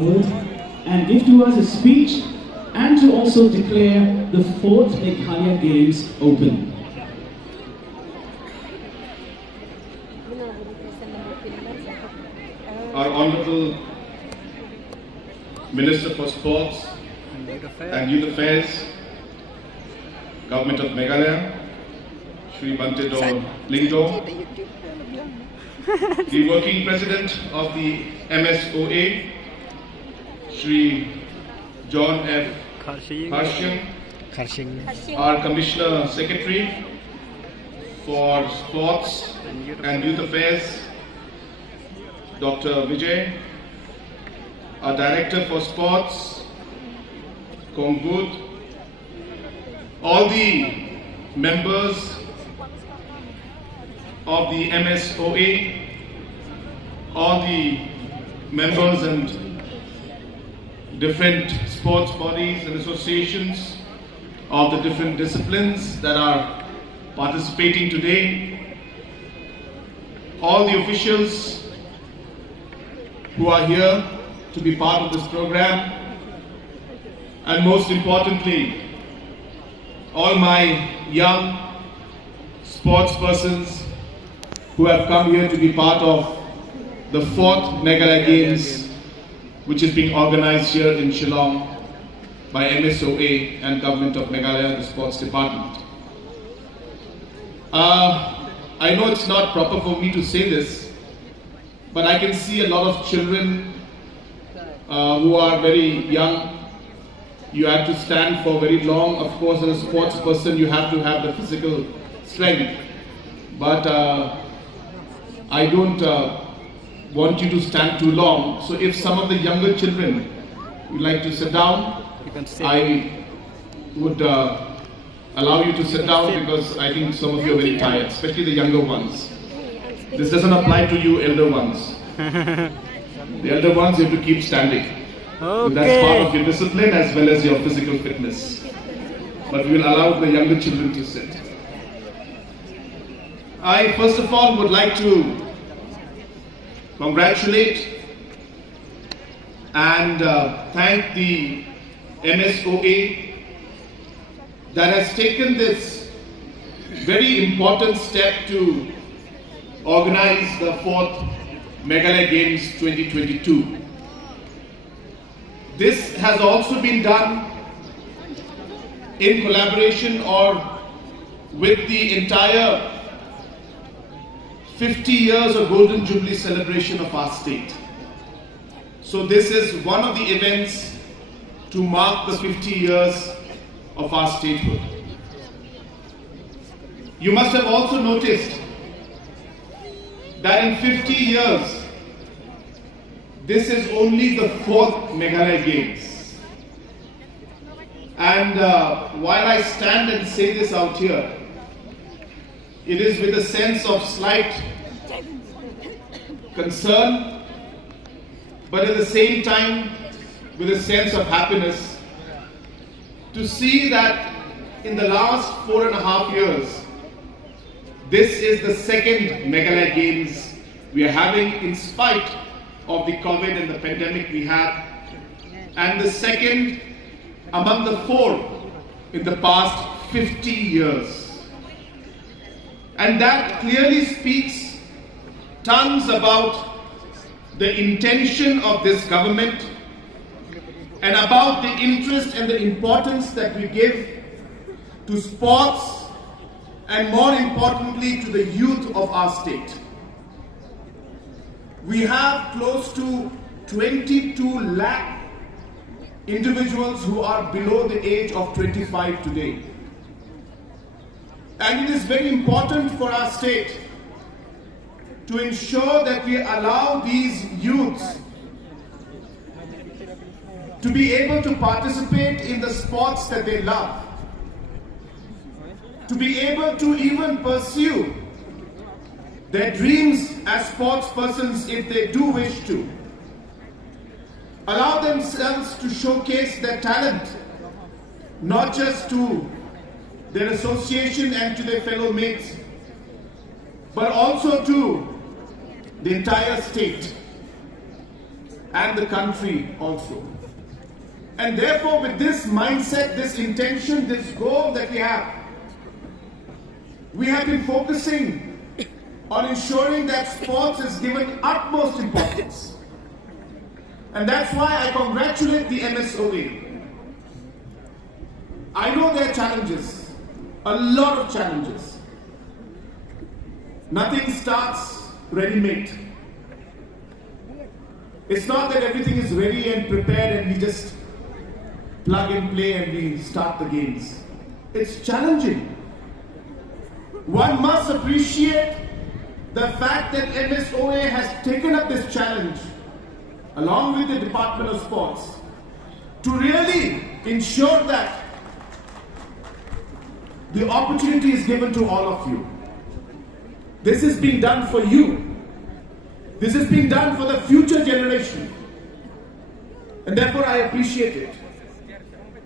forward and give to us a speech and to also declare the 4th Meghalaya Games open. Our Honorable Minister for Sports and Youth Affairs, Government of Meghalaya, Shri Bantedo Lingdo, the Working President of the MSOA, Shri John F. Karshian, our Commissioner Secretary for Sports and Youth Affairs, Dr. Vijay, our Director for Sports, Kongbud, all the members of the MSOA, all the members and different sports bodies and associations of the different disciplines that are participating today, all the officials who are here to be part of this program, and most importantly, all my young sports persons who have come here to be part of the 4th Meghalaya Games, which is being organized here in Shillong by MSOA and Government of Meghalaya, the Sports Department. I know it's not proper for me to say this, but I can see a lot of children who are very young. You have to stand for very long. Of course, as a sports person, you have to have the physical strength. But I don't want you to stand too long. So if some of the younger children would like to sit down, I would allow you to sit down, because I think some of you are very tired, especially the younger ones. This doesn't apply to you elder ones. The elder ones, you have to keep standing. Okay. That's part of your discipline as well as your physical fitness. But we will allow the younger children to sit. I first of all would like to congratulate and thank the MSOA that has taken this very important step to organize the 4th Meghalaya Games 2022. This has also been done in collaboration or with the entire 50 years of Golden Jubilee celebration of our state. So this is one of the events to mark the 50 years of our statehood. You must have also noticed that in 50 years, this is only the 4th Meghalaya Games. And while I stand and say this out here, it is with a sense of slight concern, but at the same time with a sense of happiness to see that in the last 4.5 years, this is the 2nd Meghalaya Games we are having in spite of the COVID and the pandemic we had, and the 2nd among the 4 in the past 50 years. And that clearly speaks tons about the intention of this government and about the interest and the importance that we give to sports, and more importantly to the youth of our state. We have close to 22 lakh individuals who are below the age of 25 today. And it is very important for our state to ensure that we allow these youths to be able to participate in the sports that they love, to be able to even pursue their dreams as sports persons if they do wish to, allow themselves to showcase their talent, not just to their association and to their fellow mates, but also to the entire state. and the country also. And therefore, with this mindset, this intention, this goal that we have been focusing on ensuring that sports is given utmost importance. And that's why I congratulate the MSOA. I know there are challenges, a lot of challenges. Nothing starts ready-made. It's not that everything is ready and prepared and we just plug and play and we start the games. It's challenging. One must appreciate the fact that MSOA has taken up this challenge along with the Department of Sports to really ensure that the opportunity is given to all of you. This is being done for you. This is being done for the future generation. And therefore I appreciate it.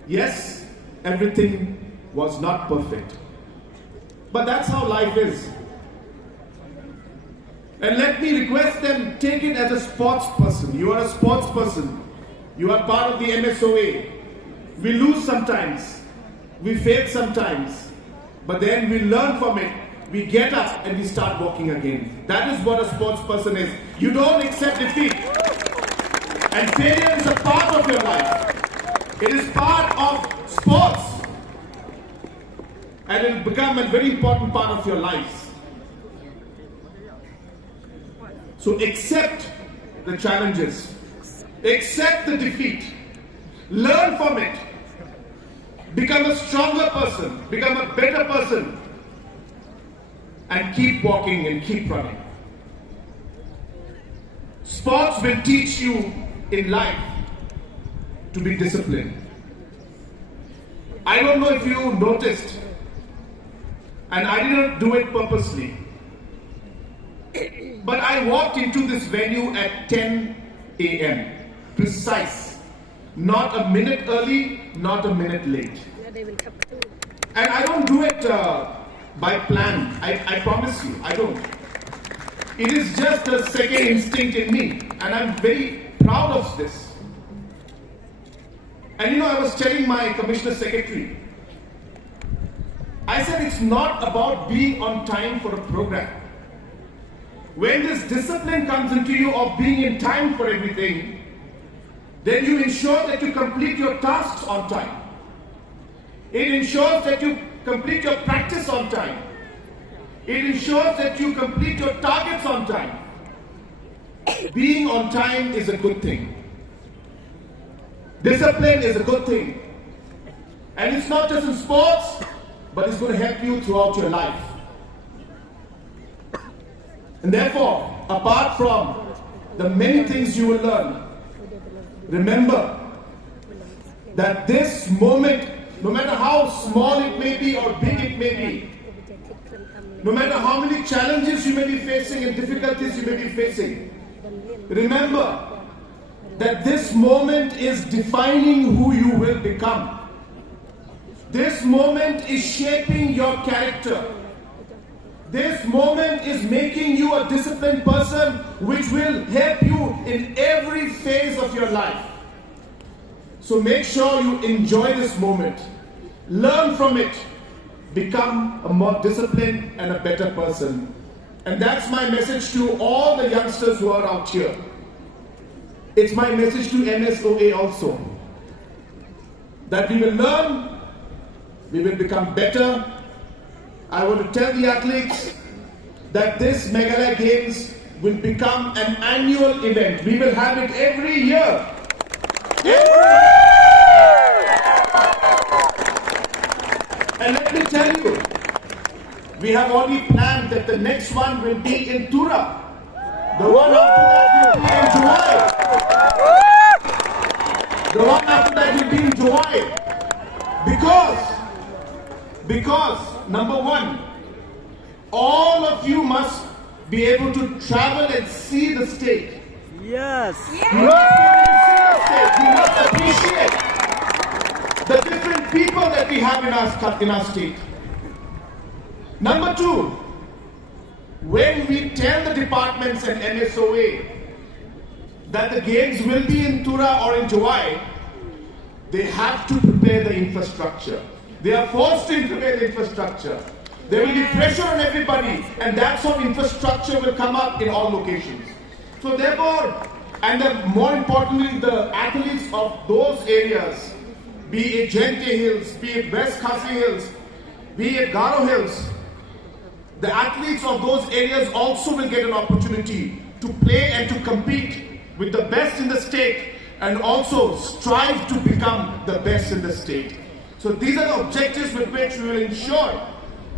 Yes, everything was not perfect. But that's how life is. And let me request them, take it as a sports person. You are a sports person. You are part of the MSOA. We lose sometimes. We fail sometimes. But then we learn from it. We get up and we start walking again. That is what a sports person is. You don't accept defeat. And failure is a part of your life. It is part of sports. And it will become a very important part of your lives. So accept the challenges. Accept the defeat. Learn from it. Become a stronger person. Become a better person. And keep walking and keep running. Sports will teach you in life to be disciplined. I don't know if you noticed, and I didn't do it purposely, but I walked into this venue at 10 a.m. precise. Not a minute early, not a minute late. And I don't do it by plan. I promise you, I don't. It is just a second instinct in me, and I'm very proud of this. And you know, I was telling my Commissioner Secretary, I said it's not about being on time for a program. When this discipline comes into you of being in time for everything, then you ensure that you complete your tasks on time. It ensures that you complete your practice on time. It ensures that you complete your targets on time. Being on time is a good thing. Discipline is a good thing. And it's not just in sports, but it's going to help you throughout your life. And therefore, apart from the many things you will learn, remember that this moment, no matter how small it may be or big it may be, no matter how many challenges you may be facing and difficulties you may be facing, remember that this moment is defining who you will become. This moment is shaping your character. This moment is making you a disciplined person, which will help you in every phase of your life. So make sure you enjoy this moment. Learn from it. Become a more disciplined and a better person. And that's my message to all the youngsters who are out here. It's my message to MSOA also. That we will learn, we will become better. I want to tell the athletes that this Meghalaya Games will become an annual event. We will have it every year. And let me tell you, we have already planned that the next one will be in Tura. The one after that will be in July. The one after that will be in July. Because number one, all of you must be able to travel and see the state. Yes. You must be able to see the state. You must appreciate the different people that we have in our state. Number two, when we tell the departments and MSOA that the games will be in Tura or in Jawai, they have to prepare the infrastructure. They are forced to prepare the infrastructure. There will be pressure on everybody, and that's how infrastructure will come up in all locations. So therefore, and then more importantly, the athletes of those areas, be it Jingkren Hills, be it West Khasi Hills, be it Garo Hills, the athletes of those areas also will get an opportunity to play and to compete with the best in the state and also strive to become the best in the state. So these are the objectives with which we will ensure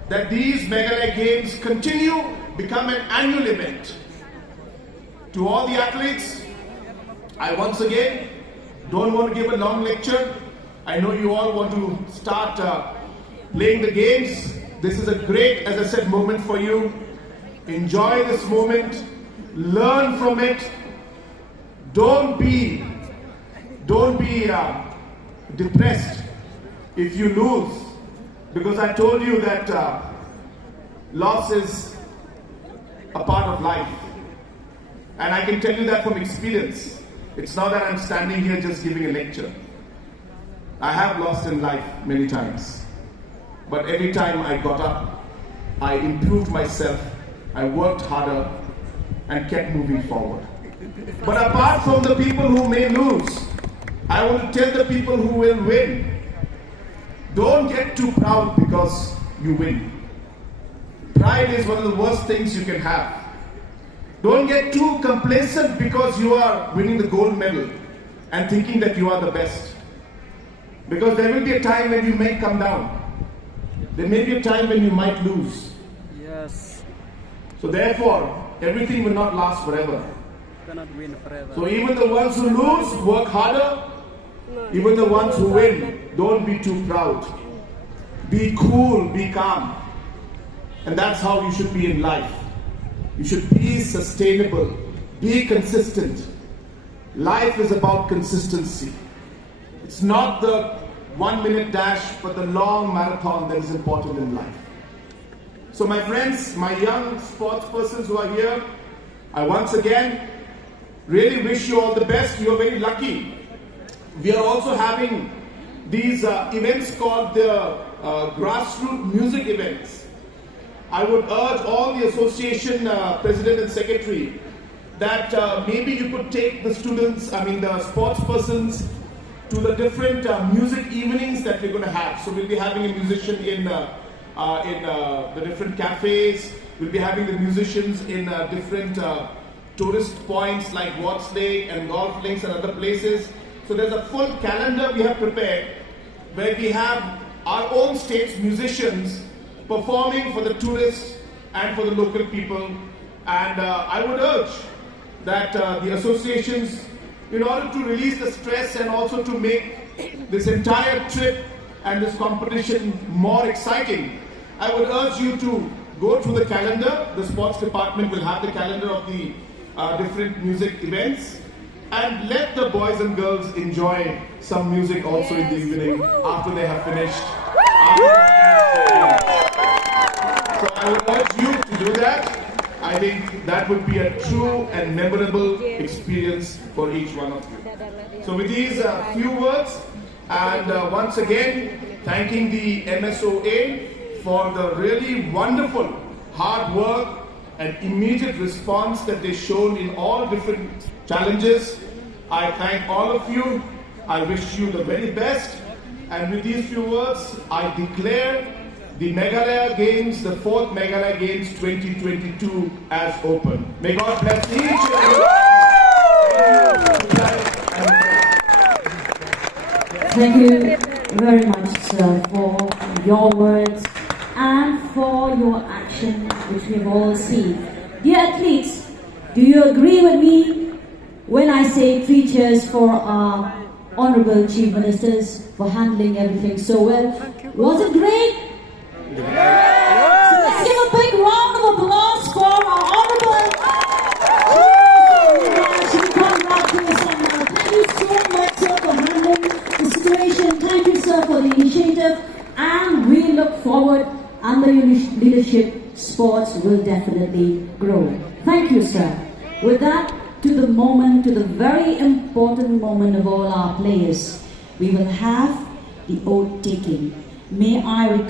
that these Meghalaya Games continue, become an annual event. To all the athletes, I once again don't want to give a long lecture. I know you all want to start playing the games. This is a great, as I said, moment for you. Enjoy this moment, learn from it. Don't be depressed if you lose, because I told you that loss is a part of life, and I can tell you that from experience. It's not that I'm standing here just giving a lecture. I have lost in life many times, but every time I got up, I improved myself, I worked harder and kept moving forward. But apart from the people who may lose, I want to tell the people who will win, don't get too proud because you win. Pride is one of the worst things you can have. Don't get too complacent because you are winning the gold medal and thinking that you are the best. Because there will be a time when you may come down. There may be a time when you might lose. Yes. So therefore, everything will not last forever. Cannot win forever. So even the ones who lose, work harder. Even the ones who win, don't be too proud. Be cool, be calm. And that's how you should be in life. You should be sustainable, be consistent. Life is about consistency. It's not the 1 minute dash, but the long marathon that is important in life. So my friends, my young sports persons who are here, I once again really wish you all the best. You are very lucky. We are also having these events called the grassroots music events. I would urge all the association president and secretary that maybe you could take the students, the sports persons, to the different music evenings that we're going to have. So we'll be having a musician in the different cafes. We'll be having the musicians in different tourist points like Watts Lake and golf links and other places. So there's a full calendar we have prepared where we have our own state's musicians performing for the tourists and for the local people. And I would urge that the associations, in order to release the stress and also to make this entire trip and this competition more exciting, I would urge you to go through the calendar. The sports department will have the calendar of the different music events, and let the boys and girls enjoy some music also in the evening after they have finished. So I would urge you to do that. I think that would be a true and memorable experience for each one of you. So with these few words, and once again, thanking the MSOA for the really wonderful hard work and immediate response that they've shown in all different challenges. I thank all of you. I wish you the very best. And with these few words, I declare the Meghalaya Games, the 4th Meghalaya Games 2022 as open. May God bless each of you. Thank you very much, sir, for your words and for your action, which we've all seen. Dear athletes, do you agree with me when I say 3 cheers for our Honorable Chief Ministers for handling everything so well? Was it great? Yeah. So let's give a big round of applause for our Honorable Chief Conrad. Thank you so much, sir, for handling the situation. Thank you, sir, for the initiative. And we look forward, under your leadership, sports will definitely grow. Thank you, sir. With that, to the moment, to the very important moment of all our players. We will have the oath taking. May I